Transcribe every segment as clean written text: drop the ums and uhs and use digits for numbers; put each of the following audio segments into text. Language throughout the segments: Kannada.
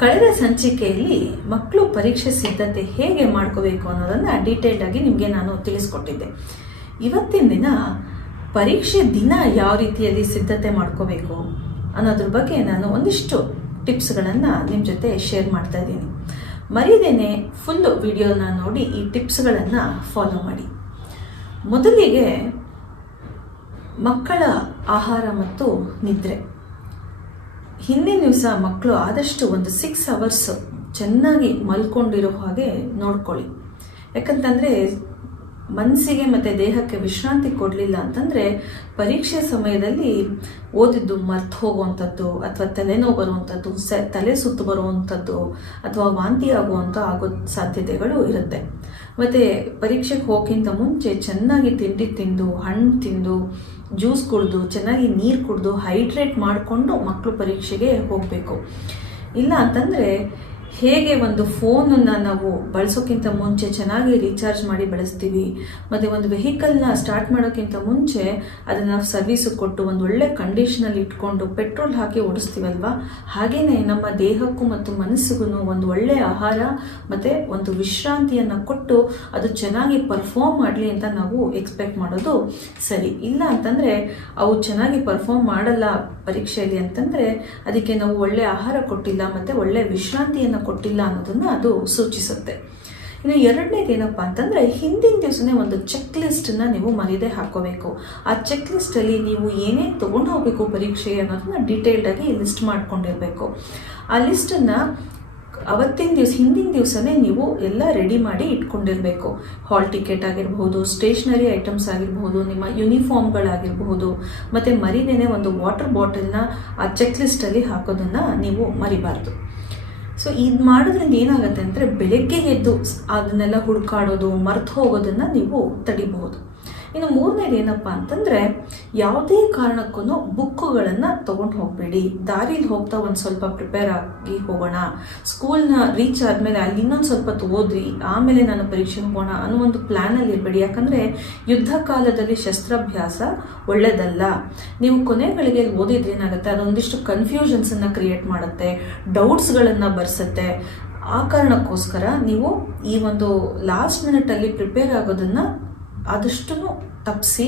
ಕಳೆದ ಸಂಚಿಕೆಯಲ್ಲಿ ಮಕ್ಕಳು ಪರೀಕ್ಷೆ ಸಿದ್ಧತೆ ಹೇಗೆ ಮಾಡ್ಕೋಬೇಕು ಅನ್ನೋದನ್ನು ಡೀಟೇಲ್ಡ್ ಆಗಿ ನಿಮಗೆ ನಾನು ತಿಳಿಸ್ಕೊಟ್ಟಿದ್ದೆ. ಇವತ್ತಿನ ದಿನ ಪರೀಕ್ಷೆ ದಿನ ಯಾವ ರೀತಿಯಲ್ಲಿ ಸಿದ್ಧತೆ ಮಾಡ್ಕೋಬೇಕು ಅನ್ನೋದ್ರ ಬಗ್ಗೆ ನಾನು ಒಂದಿಷ್ಟು ಟಿಪ್ಸ್ಗಳನ್ನು ನಿಮ್ಮ ಜೊತೆ ಶೇರ್ ಮಾಡ್ತಾ ಇದ್ದೀನಿ. ಮರಿದೇನೆ ಫುಲ್ ವಿಡಿಯೋನ ನೋಡಿ ಈ ಟಿಪ್ಸ್ಗಳನ್ನು ಫಾಲೋ ಮಾಡಿ. ಮೊದಲಿಗೆ ಮಕ್ಕಳ ಆಹಾರ ಮತ್ತು ನಿದ್ರೆ. ಹಿಂದಿನ ದಿವಸ ಮಕ್ಕಳು ಆದಷ್ಟು ಒಂದು 6 hours ಚೆನ್ನಾಗಿ ಮಲ್ಕೊಂಡಿರೋ ಹಾಗೆ ನೋಡ್ಕೊಳ್ಳಿ. ಯಾಕಂತಂದರೆ ಮನಸ್ಸಿಗೆ ಮತ್ತು ದೇಹಕ್ಕೆ ವಿಶ್ರಾಂತಿ ಕೊಡಲಿಲ್ಲ ಅಂತಂದರೆ ಪರೀಕ್ಷೆ ಸಮಯದಲ್ಲಿ ಓದಿದ್ದು ಮರ್ತು ಹೋಗುವಂಥದ್ದು ಅಥವಾ ತಲೆನೋವು ಬರುವಂಥದ್ದು, ತಲೆ ಸುತ್ತು ಬರುವಂಥದ್ದು ಅಥವಾ ವಾಂತಿ ಆಗೋ ಸಾಧ್ಯತೆಗಳು ಇರುತ್ತೆ. ಮತ್ತು ಪರೀಕ್ಷೆಗೆ ಹೋಗೋಕ್ಕಿಂತ ಮುಂಚೆ ಚೆನ್ನಾಗಿ ತಿಂಡಿ ತಿಂದು, ಹಣ್ಣು ತಿಂದು, ಜ್ಯೂಸ್ ಕುಡಿದು, ಚೆನ್ನಾಗಿ ನೀರು ಕುಡಿದು ಹೈಡ್ರೇಟ್ ಮಾಡಿಕೊಂಡು ಮಕ್ಕಳು ಪರೀಕ್ಷೆಗೆ ಹೋಗಬೇಕು. ಇಲ್ಲ ಅಂತಂದರೆ ಹೇಗೆ ಒಂದು ಫೋನನ್ನು ನಾವು ಬಳಸೋಕ್ಕಿಂತ ಮುಂಚೆ ಚೆನ್ನಾಗಿ ರೀಚಾರ್ಜ್ ಮಾಡಿ ಬಳಸ್ತೀವಿ, ಮತ್ತು ಒಂದು ವೆಹಿಕಲ್ನ ಸ್ಟಾರ್ಟ್ ಮಾಡೋಕ್ಕಿಂತ ಮುಂಚೆ ಅದನ್ನು ಸರ್ವಿಸಿಗೆ ಕೊಟ್ಟು ಒಂದು ಒಳ್ಳೆ ಕಂಡೀಷನಲ್ಲಿ ಇಟ್ಕೊಂಡು ಪೆಟ್ರೋಲ್ ಹಾಕಿ ಓಡಿಸ್ತೀವಲ್ವ, ಹಾಗೆಯೇ ನಮ್ಮ ದೇಹಕ್ಕೂ ಮತ್ತು ಮನಸ್ಸಿಗೂ ಒಂದು ಒಳ್ಳೆಯ ಆಹಾರ ಮತ್ತು ಒಂದು ವಿಶ್ರಾಂತಿಯನ್ನು ಕೊಟ್ಟು ಅದು ಚೆನ್ನಾಗಿ ಪರ್ಫಾರ್ಮ್ ಮಾಡಲಿ ಅಂತ ನಾವು ಎಕ್ಸ್ಪೆಕ್ಟ್ ಮಾಡೋದು ಸರಿ. ಇಲ್ಲ ಅಂತಂದರೆ ಅವು ಚೆನ್ನಾಗಿ ಪರ್ಫಾರ್ಮ್ ಮಾಡಲ್ಲ ಪರೀಕ್ಷೆಯಲ್ಲಿ ಅಂತಂದರೆ ಅದಕ್ಕೆ ನಾವು ಒಳ್ಳೆಯ ಆಹಾರ ಕೊಟ್ಟಿಲ್ಲ ಮತ್ತು ಒಳ್ಳೆಯ ವಿಶ್ರಾಂತಿಯನ್ನು ಕೊಟ್ಟಿಲ್ಲ ಅನ್ನೋದನ್ನು ಅದು ಸೂಚಿಸುತ್ತೆ. ಇನ್ನು ಎರಡನೇದು ಏನಪ್ಪ ಅಂತಂದರೆ ಹಿಂದಿನ ದಿವಸನೇ ಒಂದು ಚೆಕ್ ಲಿಸ್ಟನ್ನು ನೀವು ಮರೀದೆ ಹಾಕೋಬೇಕು. ಆ ಚೆಕ್ ಲಿಸ್ಟಲ್ಲಿ ನೀವು ಏನೇನು ತೊಗೊಂಡು ಹೋಗಬೇಕು ಪರೀಕ್ಷೆಗೆ ಅನ್ನೋದನ್ನ ಡೀಟೇಲ್ಡಾಗಿ ಲಿಸ್ಟ್ ಮಾಡ್ಕೊಂಡಿರಬೇಕು. ಆ ಲಿಸ್ಟನ್ನು ಹಿಂದಿನ ದಿವಸನೇ ನೀವು ಎಲ್ಲ ರೆಡಿ ಮಾಡಿ ಇಟ್ಕೊಂಡಿರಬೇಕು. ಹಾಲ್ ಟಿಕೆಟ್ ಆಗಿರಬಹುದು, ಸ್ಟೇಷನರಿ ಐಟಮ್ಸ್ ಆಗಿರಬಹುದು, ನಿಮ್ಮ ಯೂನಿಫಾರ್ಮ್ಗಳಾಗಿರಬಹುದು, ಮತ್ತು ಮರಿದೇನೆ ಒಂದು ವಾಟರ್ ಬಾಟಲ್ನ ಆ ಚೆಕ್ ಲಿಸ್ಟಲ್ಲಿ ಹಾಕೋದನ್ನು ನೀವು ಮರಿಬಾರ್ದು. ಸೊ ಇದು ಮಾಡೋದ್ರಿಂದ ಏನಾಗುತ್ತೆ ಅಂದರೆ ಬೆಳಗ್ಗೆ ಎದ್ದು ಅದನ್ನೆಲ್ಲ ಹುಡುಕಾಡೋದು, ಮರ್ತು ಹೋಗೋದನ್ನು ನೀವು ತಡಿಬಹುದು. ಇನ್ನು ಮೂರನೇದು ಏನಪ್ಪ ಅಂತಂದರೆ ಯಾವುದೇ ಕಾರಣಕ್ಕೂ ಬುಕ್ಕುಗಳನ್ನು ತೊಗೊಂಡು ಹೋಗಬೇಡಿ. ದಾರಿಲಿ ಹೋಗ್ತಾ ಒಂದು ಸ್ವಲ್ಪ ಪ್ರಿಪೇರ್ ಆಗಿ ಹೋಗೋಣ, ಸ್ಕೂಲ್ನ ರೀಚ್ ಆದಮೇಲೆ ಅಲ್ಲಿ ಇನ್ನೊಂದು ಸ್ವಲ್ಪ ಓದಿ ಆಮೇಲೆ ನಾನು ಪರೀಕ್ಷೆಗೆ ಹೋಗೋಣ ಅನ್ನೋ ಒಂದು ಪ್ಲ್ಯಾನಲ್ಲಿ ಇರಬೇಡಿ. ಯಾಕಂದರೆ ಯುದ್ಧ ಕಾಲದಲ್ಲಿ ಶಸ್ತ್ರಾಭ್ಯಾಸ ಒಳ್ಳೆಯದಲ್ಲ. ನೀವು ಕೊನೆಗಳಿಗೆ ಓದಿದ್ರೆ ಏನಾಗುತ್ತೆ, ಅದೊಂದಿಷ್ಟು ಕನ್ಫ್ಯೂಷನ್ಸನ್ನು ಕ್ರಿಯೇಟ್ ಮಾಡುತ್ತೆ, ಡೌಟ್ಸ್ಗಳನ್ನು ಬರ್ಸುತ್ತೆ. ಆ ಕಾರಣಕ್ಕೋಸ್ಕರ ನೀವು ಈ ಒಂದು ಲಾಸ್ಟ್ ಮಿನಿಟಲ್ಲಿ ಪ್ರಿಪೇರ್ ಆಗೋದನ್ನು ಆದಷ್ಟು ತಪ್ಪಿಸಿ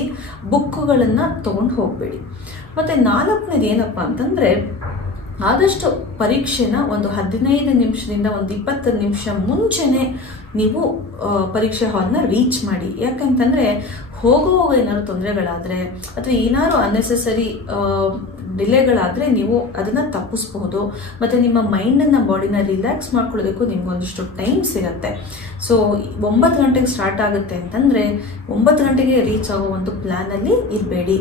ಬುಕ್ಕುಗಳನ್ನು ತೊಗೊಂಡು ಹೋಗಬೇಡಿ. ಮತ್ತು ನಾಲ್ಕನೇದು ಏನಪ್ಪ ಅಂತಂದರೆ ಆದಷ್ಟು ಪರೀಕ್ಷೆನ ಒಂದು 15 ನಿಮಿಷದಿಂದ ಒಂದು 20 ನಿಮಿಷ ಮುಂಚೆನೇ ನೀವು ಪರೀಕ್ಷೆ ಹಾಲ್ನ ರೀಚ್ ಮಾಡಿ. ಯಾಕಂತಂದರೆ ಹೋಗುವಾಗ ಏನಾದ್ರು ತೊಂದರೆಗಳಾದರೆ ಅಥವಾ ಏನಾದ್ರು ಅನ್ನೆಸೆಸರಿ ಡಿಲೇಗಳಾದರೆ ನೀವು ಅದನ್ನು ತಪ್ಪಿಸ್ಬಹುದು. ಮತ್ತು ನಿಮ್ಮ ಮೈಂಡನ್ನು, ಬಾಡಿನ ರಿಲ್ಯಾಕ್ಸ್ ಮಾಡ್ಕೊಳ್ಳೋದಕ್ಕೂ ನಿಮ್ಗೊಂದಿಷ್ಟು ಟೈಮ್ ಸಿಗುತ್ತೆ. ಸೊ 9 ಗಂಟೆಗೆ ಸ್ಟಾರ್ಟ್ ಆಗುತ್ತೆ ಅಂತಂದರೆ 9 ಗಂಟೆಗೆ ರೀಚ್ ಆಗೋ ಒಂದು ಪ್ಲ್ಯಾನಲ್ಲಿ ಇರಬೇಡಿ.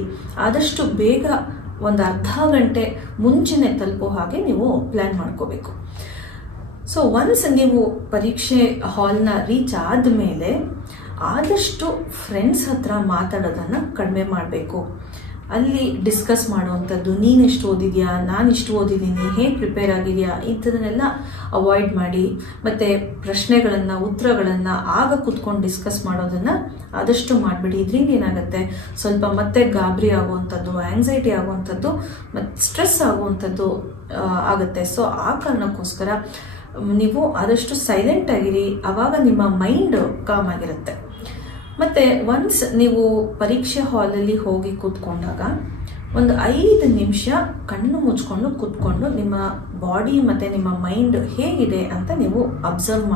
ಆದಷ್ಟು ಬೇಗ ಒಂದು ಅರ್ಧ ಗಂಟೆ ಮುಂಚೆನೇ ತಲುಪೋ ಹಾಗೆ ನೀವು ಪ್ಲ್ಯಾನ್ ಮಾಡ್ಕೋಬೇಕು. ಸೊ ಒನ್ಸ್ ನೀವು ಪರೀಕ್ಷೆ ಹಾಲ್ನ ರೀಚ್ ಆದಮೇಲೆ ಆದಷ್ಟು ಫ್ರೆಂಡ್ಸ್ ಹತ್ರ ಮಾತಾಡೋದನ್ನು ಕಡಿಮೆ ಮಾಡಬೇಕು. ಅಲ್ಲಿ ಡಿಸ್ಕಸ್ ಮಾಡುವಂಥದ್ದು, ನೀನೆಷ್ಟು ಓದಿದೆಯಾ, ನಾನಿಷ್ಟು ಓದಿದ್ದೀನಿ, ಹೇಗೆ ಪ್ರಿಪೇರ್ ಆಗಿದೆಯಾ, ಇಂಥದನ್ನೆಲ್ಲ ಅವಾಯ್ಡ್ ಮಾಡಿ. ಮತ್ತು ಪ್ರಶ್ನೆಗಳನ್ನು, ಉತ್ತರಗಳನ್ನು ಆಗ ಕೂತ್ಕೊಂಡು ಡಿಸ್ಕಸ್ ಮಾಡೋದನ್ನು ಆದಷ್ಟು ಮಾಡಿಬಿಡಿ. ಇದರಿಂದ ಏನಾಗುತ್ತೆ, ಸ್ವಲ್ಪ ಮತ್ತೆ ಗಾಬರಿ ಆಗುವಂಥದ್ದು, ಆ್ಯಂಗ್ಸೈಟಿ ಆಗುವಂಥದ್ದು ಮತ್ತು ಸ್ಟ್ರೆಸ್ ಆಗುವಂಥದ್ದು ಆಗುತ್ತೆ. ಸೊ ಆ ಕಾರಣಕ್ಕೋಸ್ಕರ ನೀವು ಆದಷ್ಟು ಸೈಲೆಂಟ್ ಆಗಿರಿ, ಆವಾಗ ನಿಮ್ಮ ಮೈಂಡ್ ಕಾಮ್ ಆಗಿರುತ್ತೆ. ಮತ್ತು ಒನ್ಸ್ ನೀವು ಪರೀಕ್ಷೆ ಹಾಲಲ್ಲಿ ಹೋಗಿ ಕೂತ್ಕೊಂಡಾಗ ಒಂದು 5 ನಿಮಿಷ ಕಣ್ಣು ಮುಚ್ಕೊಂಡು ಕೂತ್ಕೊಂಡು ನಿಮ್ಮ ಬಾಡಿ ಮತ್ತು ನಿಮ್ಮ ಮೈಂಡ್ ಹೇಗಿದೆ ಅಂತ ನೀವು ಅಬ್ಸರ್ವ್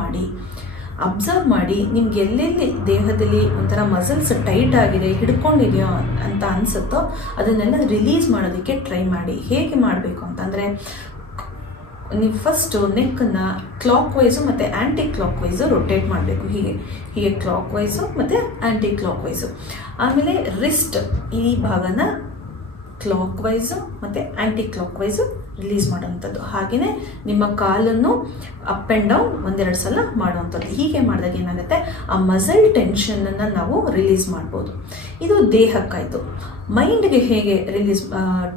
ಮಾಡಿ ನಿಮ್ಗೆ ಎಲ್ಲೆಲ್ಲಿ ದೇಹದಲ್ಲಿ ಒಂಥರ ಮಸಲ್ಸ್ ಟೈಟ್ ಆಗಿದೆ, ಹಿಡ್ಕೊಂಡಿದೆಯೋ ಅಂತ ಅನಿಸುತ್ತೋ ಅದನ್ನೆಲ್ಲ ರಿಲೀಸ್ ಮಾಡೋದಕ್ಕೆ ಟ್ರೈ ಮಾಡಿ. ಹೇಗೆ ಮಾಡಬೇಕು ಅಂತಂದರೆ ನೀವು ಫಸ್ಟು ನೆಕ್ಕನ್ನು ಕ್ಲಾಕ್ ವೈಸು ಮತ್ತು ಆ್ಯಂಟಿ ಕ್ಲಾಕ್ ವೈಸು ರೊಟೇಟ್ ಮಾಡಬೇಕು. ಹೀಗೆ ಕ್ಲಾಕ್ ವೈಸು ಮತ್ತು ಆ್ಯಂಟಿ ಕ್ಲಾಕ್ ವೈಸು. ಆಮೇಲೆ ರಿಸ್ಟ್ ಈ ಭಾಗನ ಕ್ಲಾಕ್ ವೈಸು ಮತ್ತು ಆ್ಯಂಟಿ ಕ್ಲಾಕ್ ವೈಸು ರಿಲೀಸ್ ಮಾಡೋವಂಥದ್ದು. ಹಾಗೆಯೇ ನಿಮ್ಮ ಕಾಲನ್ನು ಅಪ್ ಆ್ಯಂಡ್ ಡೌನ್ 1-2 ಸಲ ಮಾಡುವಂಥದ್ದು. ಹೀಗೆ ಮಾಡಿದಾಗ ಏನಾಗುತ್ತೆ, ಆ ಮಸಲ್ ಟೆನ್ಷನನ್ನು ನಾವು ರಿಲೀಸ್ ಮಾಡ್ಬೋದು. ಇದು ದೇಹಕ್ಕಾಯಿತು. ಮೈಂಡ್ಗೆ ಹೇಗೆ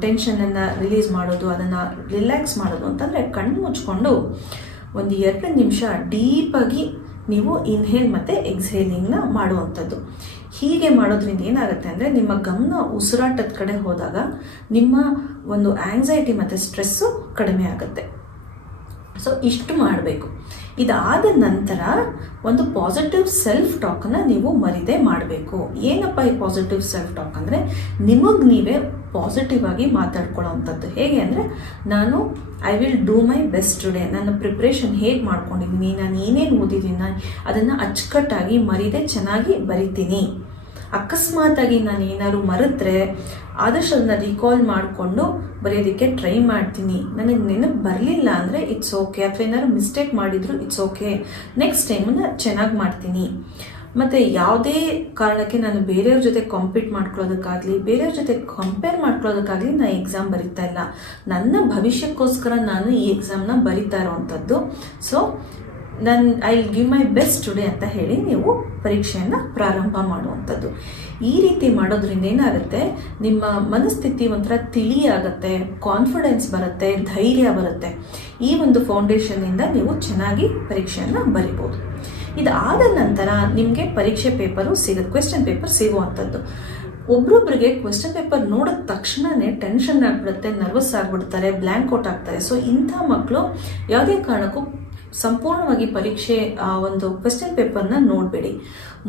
ಟೆನ್ಷನನ್ನು ರಿಲೀಸ್ ಮಾಡೋದು, ಅದನ್ನು ರಿಲ್ಯಾಕ್ಸ್ ಮಾಡೋದು ಅಂತಂದರೆ ಕಣ್ಣು ಮುಚ್ಕೊಂಡು ಒಂದು 2 ನಿಮಿಷ ಡೀಪಾಗಿ ನೀವು ಇನ್ಹೇಲ್ ಮತ್ತು ಎಕ್ಸ್ಹೇಲಿಂಗ್ನ ಮಾಡುವಂಥದ್ದು. ಹೀಗೆ ಮಾಡೋದ್ರಿಂದ ಏನಾಗುತ್ತೆ ಅಂದರೆ ನಿಮ್ಮ ಗಮನ ಉಸಿರಾಟದ ಕಡೆ ಹೋದಾಗ ನಿಮ್ಮ ಒಂದು ಆಂಗ್ಸೈಟಿ ಮತ್ತು ಸ್ಟ್ರೆಸ್ಸು ಕಡಿಮೆ ಆಗುತ್ತೆ. ಸೊ ಇಷ್ಟು ಮಾಡಬೇಕು. ಇದಾದ ನಂತರ ಒಂದು ಪಾಸಿಟಿವ್ ಸೆಲ್ಫ್ ಟಾಕನ್ನು ನೀವು ಮರಿದೇ ಮಾಡಬೇಕು. ಏನಪ್ಪ ಈ ಪಾಸಿಟಿವ್ ಸೆಲ್ಫ್ ಟಾಕ್ ಅಂದರೆ, ನಿಮಗೆ ನೀವೇ ಪಾಸಿಟಿವ್ ಆಗಿ ಮಾತಾಡ್ಕೊಳ್ಳೋವಂಥದ್ದು. ಹೇಗೆ ಅಂದರೆ, ನಾನು I will do my best today, ನನ್ನ ಪ್ರಿಪ್ರೇಷನ್ ಹೇಗೆ ಮಾಡ್ಕೊಂಡಿದ್ದೀನಿ, ನಾನು ಏನೇನು ಓದಿದ್ದೀನಿ ಅದನ್ನು ಅಚ್ಚುಕಟ್ಟಾಗಿ ಮರಿದೇ ಚೆನ್ನಾಗಿ ಬರಿತೀನಿ. ಅಕಸ್ಮಾತಾಗಿ ನಾನು ಏನಾದ್ರು ಮರೆತರೆ ಆದಷ್ಟು ಅದನ್ನು ರಿಕಾಲ್ ಮಾಡಿಕೊಂಡು ಬರೆಯೋದಕ್ಕೆ ಟ್ರೈ ಮಾಡ್ತೀನಿ. ನನಗೆ ನೆನಪು ಬರಲಿಲ್ಲ ಅಂದರೆ ಇಟ್ಸ್ ಓಕೆ, ಅಥವಾ ಏನಾದ್ರು ಮಿಸ್ಟೇಕ್ ಮಾಡಿದ್ರು ಇಟ್ಸ್ ಓಕೆ, ನೆಕ್ಸ್ಟ್ ಟೈಮನ್ನು ಚೆನ್ನಾಗಿ ಮಾಡ್ತೀನಿ. ಮತ್ತು ಯಾವುದೇ ಕಾರಣಕ್ಕೆ ನಾನು ಬೇರೆಯವ್ರ ಜೊತೆ ಕಾಂಪೀಟ್ ಮಾಡ್ಕೊಳ್ಳೋದಕ್ಕಾಗಲಿ, ಬೇರೆಯವ್ರ ಜೊತೆ ಕಂಪೇರ್ ಮಾಡ್ಕೊಳ್ಳೋದಕ್ಕಾಗಲಿ ನಾನು ಎಕ್ಸಾಮ್ ಬರೀತಾ ಇಲ್ಲ. ನನ್ನ ಭವಿಷ್ಯಕ್ಕೋಸ್ಕರ ನಾನು ಈ ಎಕ್ಸಾಮ್ನ ಬರೀತಾ ಇರೋವಂಥದ್ದು. So I will give my best today ಅಂತ ಹೇಳಿ ನೀವು ಪರೀಕ್ಷೆಯನ್ನು ಪ್ರಾರಂಭ ಮಾಡುವಂಥದ್ದು. ಈ ರೀತಿ ಮಾಡೋದ್ರಿಂದ ಏನಾಗುತ್ತೆ, ನಿಮ್ಮ ಮನಸ್ಥಿತಿ ಒಂಥರ ತಿಳಿಯಾಗುತ್ತೆ, ಕಾನ್ಫಿಡೆನ್ಸ್ ಬರುತ್ತೆ, ಧೈರ್ಯ ಬರುತ್ತೆ. ಈ ಒಂದು ಫೌಂಡೇಶನ್ನಿಂದ ನೀವು ಚೆನ್ನಾಗಿ ಪರೀಕ್ಷೆಯನ್ನು ಬರಿಬೋದು. ಇದಾದ ನಂತರ ನಿಮಗೆ ಪರೀಕ್ಷೆ ಪೇಪರು ಸಿಗುತ್ತೆ, ಕ್ವೆಶ್ಚನ್ ಪೇಪರ್ ಸಿಗುವಂಥದ್ದು. ಒಬ್ರೊಬ್ರಿಗೆ ಕ್ವೆಶ್ಚನ್ ಪೇಪರ್ ನೋಡಿದ ತಕ್ಷಣವೇ ಟೆನ್ಷನ್ ಆಗಿಬಿಡುತ್ತೆ, ನರ್ವಸ್ ಆಗಿಬಿಡ್ತಾರೆ, ಬ್ಲ್ಯಾಂಕ್ ಔಟ್ ಆಗ್ತಾರೆ. ಸೊ ಇಂಥ ಮಕ್ಕಳು ಯಾವುದೇ ಕಾರಣಕ್ಕೂ ಸಂಪೂರ್ಣವಾಗಿ ಪರೀಕ್ಷೆ ಒಂದು ಕ್ವೆಶ್ಚನ್ ಪೇಪರ್ನ ನೋಡಬೇಡಿ.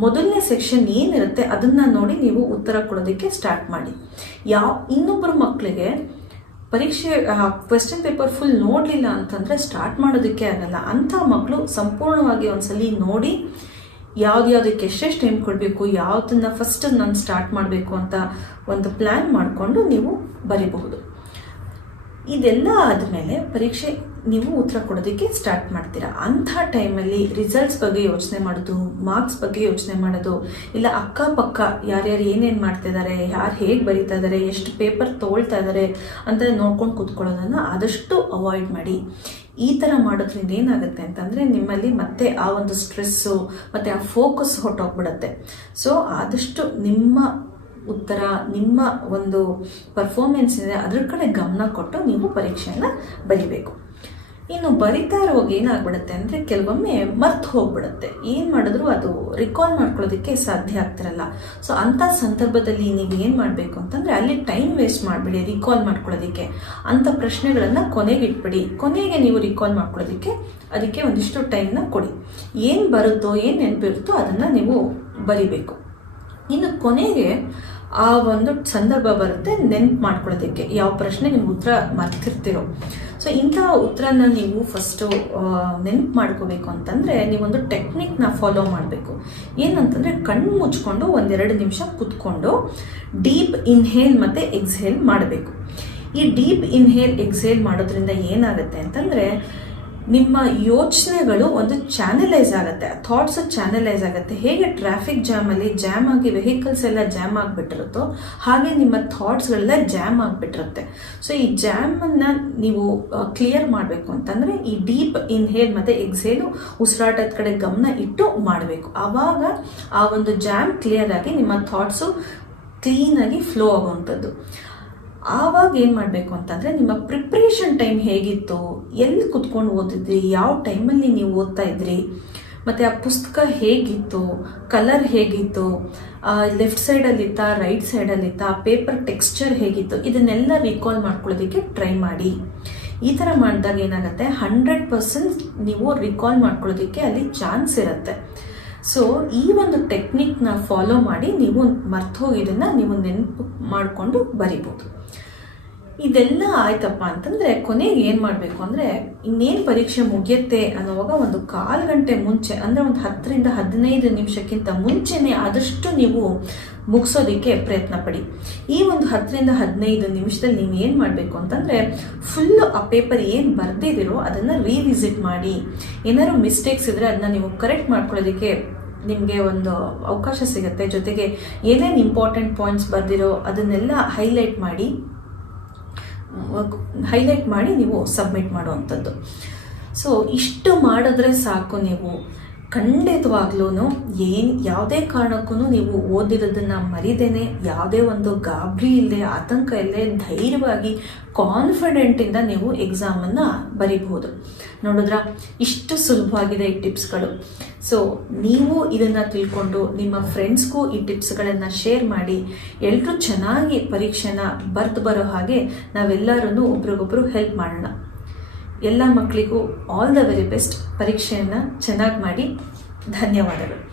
ಮೊದಲನೇ ಸೆಕ್ಷನ್ ಏನಿರುತ್ತೆ ಅದನ್ನು ನೋಡಿ ನೀವು ಉತ್ತರ ಕೊಡೋದಕ್ಕೆ ಸ್ಟಾರ್ಟ್ ಮಾಡಿ. ಇನ್ನೊಬ್ಬರು ಮಕ್ಕಳಿಗೆ ಪರೀಕ್ಷೆ ಕ್ವೆಶ್ಚನ್ ಪೇಪರ್ ಫುಲ್ ನೋಡಲಿಲ್ಲ ಅಂತಂದರೆ ಸ್ಟಾರ್ಟ್ ಮಾಡೋದಕ್ಕೆ ಆಗಲ್ಲ. ಅಂಥ ಮಕ್ಕಳು ಸಂಪೂರ್ಣವಾಗಿ ಒಂದ್ಸಲಿ ನೋಡಿ ಯಾವುದಕ್ಕೆ ಎಷ್ಟೆಷ್ಟು ಟೈಮ್ ಕೊಡಬೇಕು, ಯಾವುದನ್ನು ಫಸ್ಟ್ ನಾನು ಸ್ಟಾರ್ಟ್ ಮಾಡಬೇಕು ಅಂತ ಒಂದು ಪ್ಲ್ಯಾನ್ ಮಾಡಿಕೊಂಡು ನೀವು ಬರೀಬಹುದು. ಇದೆಲ್ಲ ಆದಮೇಲೆ ಪರೀಕ್ಷೆ ನೀವು ಉತ್ತರ ಕೊಡೋದಕ್ಕೆ ಸ್ಟಾರ್ಟ್ ಮಾಡ್ತೀರಾ. ಅಂಥ ಟೈಮಲ್ಲಿ ರಿಸಲ್ಟ್ಸ್ ಬಗ್ಗೆ ಯೋಚನೆ ಮಾಡೋದು, ಮಾರ್ಕ್ಸ್ ಬಗ್ಗೆ ಯೋಚನೆ ಮಾಡೋದು, ಇಲ್ಲ ಅಕ್ಕಪಕ್ಕ ಯಾರ್ಯಾರು ಏನೇನು ಮಾಡ್ತಿದ್ದಾರೆ, ಯಾರು ಹೇಗೆ ಬರೀತಾ ಇದ್ದಾರೆ, ಎಷ್ಟು ಪೇಪರ್ ತೊಗೊಳ್ತಾ ಇದ್ದಾರೆ ಅಂತ ನೋಡ್ಕೊಂಡು ಕೂತ್ಕೊಳ್ಳೋದನ್ನು ಆದಷ್ಟು ಅವಾಯ್ಡ್ ಮಾಡಿ. ಈ ಥರ ಮಾಡೋದ್ರಿಂದ ಏನಾಗುತ್ತೆ ಅಂತಂದರೆ ನಿಮ್ಮಲ್ಲಿ ಮತ್ತೆ ಆ ಒಂದು ಸ್ಟ್ರೆಸ್ಸು ಮತ್ತು ಆ ಫೋಕಸ್ ಹೊರಟೋಗ್ಬಿಡುತ್ತೆ. ಸೊ ಆದಷ್ಟು ನಿಮ್ಮ ಉತ್ತರ, ನಿಮ್ಮ ಒಂದು ಪರ್ಫಾರ್ಮೆನ್ಸ್ ಇದೆ ಅದ್ರ ಕಡೆ ಗಮನ ಕೊಟ್ಟು ನೀವು ಪರೀಕ್ಷೆಯನ್ನು ಬರಿಬೇಕು. ಇನ್ನು ಬರಿತಾ ಇರುವಾಗ ಏನಾಗ್ಬಿಡುತ್ತೆ ಅಂದರೆ ಕೆಲವೊಮ್ಮೆ ಮರ್ತು ಹೋಗ್ಬಿಡುತ್ತೆ, ಏನು ಮಾಡಿದ್ರು ಅದು ರಿಕಾಲ್ ಮಾಡ್ಕೊಳ್ಳೋದಕ್ಕೆ ಸಾಧ್ಯ ಆಗ್ತಿರಲ್ಲ. ಸೊ ಅಂಥ ಸಂದರ್ಭದಲ್ಲಿ ನೀವು ಏನು ಮಾಡಬೇಕು ಅಂತಂದರೆ, ಅಲ್ಲಿ ಟೈಮ್ ವೇಸ್ಟ್ ಮಾಡಿಬಿಡಿ ರಿಕಾಲ್ ಮಾಡ್ಕೊಳ್ಳೋದಕ್ಕೆ. ಅಂಥ ಪ್ರಶ್ನೆಗಳನ್ನು ಕೊನೆಗೆ ಇಟ್ಬಿಡಿ. ಕೊನೆಗೆ ನೀವು ರಿಕಾಲ್ ಮಾಡ್ಕೊಳ್ಳೋದಕ್ಕೆ ಅದಕ್ಕೆ ಒಂದಿಷ್ಟು ಟೈಮ್ನ ಕೊಡಿ. ಏನು ಬರುತ್ತೋ, ಏನು ನೆನಪಿರುತ್ತೋ ಅದನ್ನು ನೀವು ಬರಿಬೇಕು. ಇನ್ನು ಕೊನೆಗೆ ಆ ಒಂದು ಸಂದರ್ಭ ಬರುತ್ತೆ ನೆನ್ಪು ಮಾಡ್ಕೊಳ್ಳೋದಕ್ಕೆ, ಯಾವ ಪ್ರಶ್ನೆ ನಿಮ್ಗೆ ಉತ್ತರ ಮರ್ತಿರ್ತಿರೋ. ಸೊ ಇಂಥ ಉತ್ತರನ ನೀವು ಫಸ್ಟು ನೆನ್ಪು ಮಾಡ್ಕೋಬೇಕು ಅಂತಂದರೆ ನೀವೊಂದು ಟೆಕ್ನಿಕ್ನ ಫಾಲೋ ಮಾಡಬೇಕು. ಏನಂತಂದರೆ, ಕಣ್ಣು ಮುಚ್ಕೊಂಡು 1-2 ನಿಮಿಷ ಕೂತ್ಕೊಂಡು ಡೀಪ್ ಇನ್ಹೇಲ್ ಮತ್ತು ಎಕ್ಸ್ಹೇಲ್ ಮಾಡಬೇಕು. ಈ ಡೀಪ್ ಇನ್ಹೇಲ್ ಎಕ್ಸ್ಹೇಲ್ ಮಾಡೋದ್ರಿಂದ ಏನಾಗುತ್ತೆ ಅಂತಂದರೆ, ನಿಮ್ಮ ಯೋಚನೆಗಳು ಒಂದು ಚಾನಲೈಸ್ ಆಗುತ್ತೆ, ಥಾಟ್ಸ್ ಚಾನಲೈಸ್ ಆಗುತ್ತೆ. ಹೇಗೆ ಟ್ರಾಫಿಕ್ ಜಾಮಲ್ಲಿ ಜಾಮ್ ಆಗಿ ವೆಹಿಕಲ್ಸ್ ಎಲ್ಲ ಜಾಮ್ ಆಗಿಬಿಟ್ಟಿರುತ್ತೋ ಹಾಗೆ ನಿಮ್ಮ ಥಾಟ್ಸ್ಗಳೆಲ್ಲ ಜಾಮ್ ಆಗಿಬಿಟ್ಟಿರುತ್ತೆ. ಸೊ ಈ ಜಾಮನ್ನು ನೀವು ಕ್ಲಿಯರ್ ಮಾಡಬೇಕು ಅಂತಂದರೆ ಈ ಡೀಪ್ ಇನ್ಹೇಲ್ ಮತ್ತು ಎಕ್ಸ್ಹೇಲು ಉಸಿರಾಟದ ಕಡೆ ಗಮನ ಇಟ್ಟು ಮಾಡಬೇಕು. ಆವಾಗ ಆ ಒಂದು ಜಾಮ್ ಕ್ಲಿಯರ್ ಆಗಿ ನಿಮ್ಮ ಥಾಟ್ಸು ಕ್ಲೀನಾಗಿ ಫ್ಲೋ ಆಗುವಂಥದ್ದು. ಆವಾಗ ಏನು ಮಾಡಬೇಕು ಅಂತಂದರೆ, ನಿಮ್ಮ ಪ್ರಿಪ್ರೇಷನ್ ಟೈಮ್ ಹೇಗಿತ್ತು, ಎಲ್ಲಿ ಕುತ್ಕೊಂಡು ಓದಿದ್ರಿ, ಯಾವ ಟೈಮಲ್ಲಿ ನೀವು ಓದ್ತಾ ಇದ್ರಿ, ಮತ್ತು ಆ ಪುಸ್ತಕ ಹೇಗಿತ್ತು, ಕಲರ್ ಹೇಗಿತ್ತು, ಲೆಫ್ಟ್ ಸೈಡಲ್ಲಿತ್ತಾ ರೈಟ್ ಸೈಡಲ್ಲಿತ್ತಾ, ಪೇಪರ್ ಟೆಕ್ಸ್ಚರ್ ಹೇಗಿತ್ತು, ಇದನ್ನೆಲ್ಲ ರಿಕಾಲ್ ಮಾಡ್ಕೊಳ್ಳೋದಕ್ಕೆ ಟ್ರೈ ಮಾಡಿ. ಈ ಥರ ಮಾಡಿದಾಗ ಏನಾಗುತ್ತೆ, 100% ನೀವು ರಿಕಾಲ್ ಮಾಡ್ಕೊಳ್ಳೋದಕ್ಕೆ ಅಲ್ಲಿ ಚಾನ್ಸ್ ಇರುತ್ತೆ. ಸೊ ಈ ಒಂದು ಟೆಕ್ನಿಕ್ನ ಫಾಲೋ ಮಾಡಿ ನೀವು ಮರ್ತು ಹೋಗಿದ್ದನ್ನು ನೀವು ನೆನಪು ಮಾಡಿಕೊಂಡು ಬರಿಬೋದು. ಇದೆಲ್ಲ ಆಯ್ತಪ್ಪ ಅಂತಂದರೆ ಕೊನೆಗೆ ಏನು ಮಾಡಬೇಕು ಅಂದರೆ, ಇನ್ನೇನು ಪರೀಕ್ಷೆ ಮುಗಿಯುತ್ತೆ ಅನ್ನೋವಾಗ ಒಂದು 1/4 ಗಂಟೆ ಮುಂಚೆ, ಅಂದರೆ ಒಂದು 10-15 ನಿಮಿಷಕ್ಕಿಂತ ಮುಂಚೆನೇ ಆದಷ್ಟು ನೀವು ಮುಗಿಸೋದಕ್ಕೆ ಪ್ರಯತ್ನ ಪಡಿ. ಈ ಒಂದು 10-15 ನಿಮಿಷದಲ್ಲಿ ನೀವು ಏನು ಮಾಡಬೇಕು ಅಂತಂದರೆ, ಫುಲ್ಲು ಆ ಪೇಪರ್ ಏನು ಬರೆದಿದ್ದೀರೋ ಅದನ್ನು ರಿವಿಸಿಟ್ ಮಾಡಿ. ಏನಾದ್ರು ಮಿಸ್ಟೇಕ್ಸ್ ಇದ್ದರೆ ಅದನ್ನ ನೀವು ಕರೆಕ್ಟ್ ಮಾಡ್ಕೊಳ್ಳೋದಕ್ಕೆ ನಿಮಗೆ ಒಂದು ಅವಕಾಶ ಸಿಗುತ್ತೆ. ಜೊತೆಗೆ ಏನೇನು ಇಂಪಾರ್ಟೆಂಟ್ ಪಾಯಿಂಟ್ಸ್ ಬರೆದಿರೋ ಅದನ್ನೆಲ್ಲ ಹೈಲೈಟ್ ಮಾಡಿ ನೀವು ಸಬ್ಮಿಟ್ ಮಾಡುವಂಥದ್ದು. ಸೊ ಇಷ್ಟು ಮಾಡಿದ್ರೆ ಸಾಕು. ನೀವು ಖಂಡಿತವಾಗ್ಲೂ ಯಾವುದೇ ಕಾರಣಕ್ಕೂ ನೀವು ಓದಿರೋದನ್ನು ಮರಿದೇನೆ, ಯಾವುದೇ ಒಂದು ಗಾಬರಿ ಇಲ್ಲದೆ, ಆತಂಕ ಇಲ್ಲದೆ, ಧೈರ್ಯವಾಗಿ ಕಾನ್ಫಿಡೆಂಟಿಂದ ನೀವು ಎಕ್ಸಾಮನ್ನು ಬರಿಬಹುದು. ನೋಡಿದ್ರಾ, ಇಷ್ಟು ಸುಲಭವಾಗಿದೆ ಈ ಟಿಪ್ಸ್ಗಳು. ಸೊ ನೀವು ಇದನ್ನು ತಿಳ್ಕೊಂಡು ನಿಮ್ಮ ಫ್ರೆಂಡ್ಸ್ಗೂ ಈ ಟಿಪ್ಸ್ಗಳನ್ನು ಶೇರ್ ಮಾಡಿ, ಎಲ್ಲರೂ ಚೆನ್ನಾಗಿ ಪರೀಕ್ಷೆನ ಬರೆದು ಬರೋ ಹಾಗೆ ನಾವೆಲ್ಲರೂ ಒಬ್ರಿಗೊಬ್ರು ಹೆಲ್ಪ್ ಮಾಡೋಣ. ಎಲ್ಲ ಮಕ್ಕಳಿಗೂ ಆಲ್ ದ ವೆರಿ ಬೆಸ್ಟ್. ಪರೀಕ್ಷೆಯನ್ನು ಚೆನ್ನಾಗಿ ಮಾಡಿ. ಧನ್ಯವಾದಗಳು.